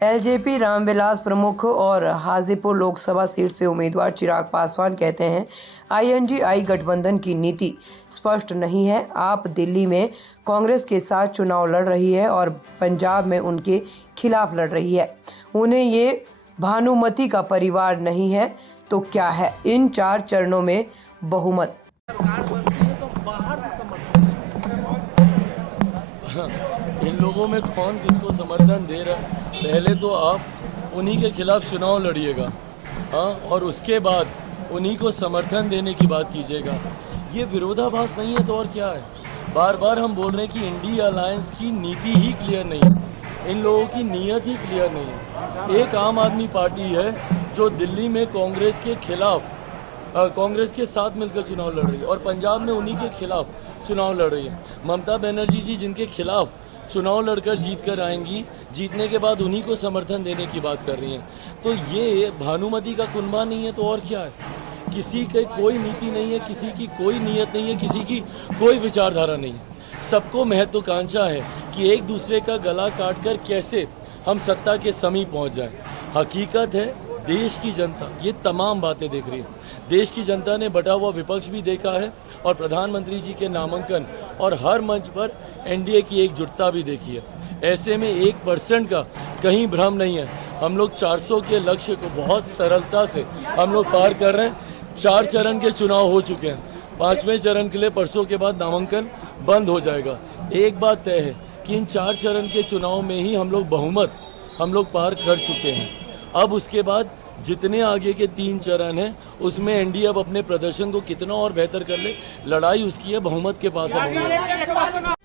LJP Ramvilas प्रमुख और Hajipur Lok Sabha seat से उम्मीदवार चिराग पासवान कहते हैं, आईएनडीआई गठबंधन की नीति स्पष्ट नहीं है। आप दिल्ली में कांग्रेस के साथ चुनाव लड़ रही है और पंजाब में उनके खिलाफ लड़ रही है। उन्हें ये भानुमति का परिवार नहीं है तो क्या है? इन 4 चरणों में बहुमत। इन लोगों में कौन किसको समर्थन दे रहा है, पहले तो आप उन्हीं के खिलाफ चुनाव लड़िएगा, हाँ, और उसके बाद उन्हीं को समर्थन देने की बात कीजिएगा। ये विरोधाभास नहीं है तो और क्या है? बार बार हम बोल रहे हैं कि इंडिया अलायंस की नीति ही क्लियर नहीं है, इन लोगों की नीयत ही क्लियर नहीं है। एक आम आदमी पार्टी है जो दिल्ली में कांग्रेस के खिलाफ कांग्रेस के साथ मिलकर चुनाव लड़ रही है और पंजाब में उन्हीं के खिलाफ चुनाव लड़ रही है। ममता बनर्जी जी जिनके खिलाफ चुनाव लड़कर जीत कर आएंगी, जीतने के बाद उन्हीं को समर्थन देने की बात कर रही हैं। तो ये भानुमति का कुनबा नहीं है तो और क्या है? किसी की कोई नीति नहीं है, किसी की कोई नीयत नहीं है, किसी की कोई विचारधारा नहीं है। सबको महत्वाकांक्षा है कि एक दूसरे का गला काट कर कैसे हम सत्ता के समीप पहुंच जाएं। हकीकत है देश की जनता ये तमाम बातें देख रही है। देश की जनता ने बटा हुआ विपक्ष भी देखा है और प्रधानमंत्री जी के नामांकन और हर मंच पर एनडीए की एकजुटता भी देखी है। ऐसे में 1% का कहीं भ्रम नहीं है। हम लोग 400 के लक्ष्य को बहुत सरलता से हम लोग पार कर रहे हैं। 4 चरण के चुनाव हो चुके हैं, 5वें चरण के लिए परसों के बाद नामांकन बंद हो जाएगा। एक बात तय है कि इन 4 चरण के चुनाव में ही हम लोग बहुमत हम लोग पार कर चुके हैं। अब उसके बाद जितने आगे के 3 चरण हैं उसमें एनडीए अब अपने प्रदर्शन को कितना और बेहतर कर ले, लड़ाई उसकी है, बहुमत के पास अब होगी।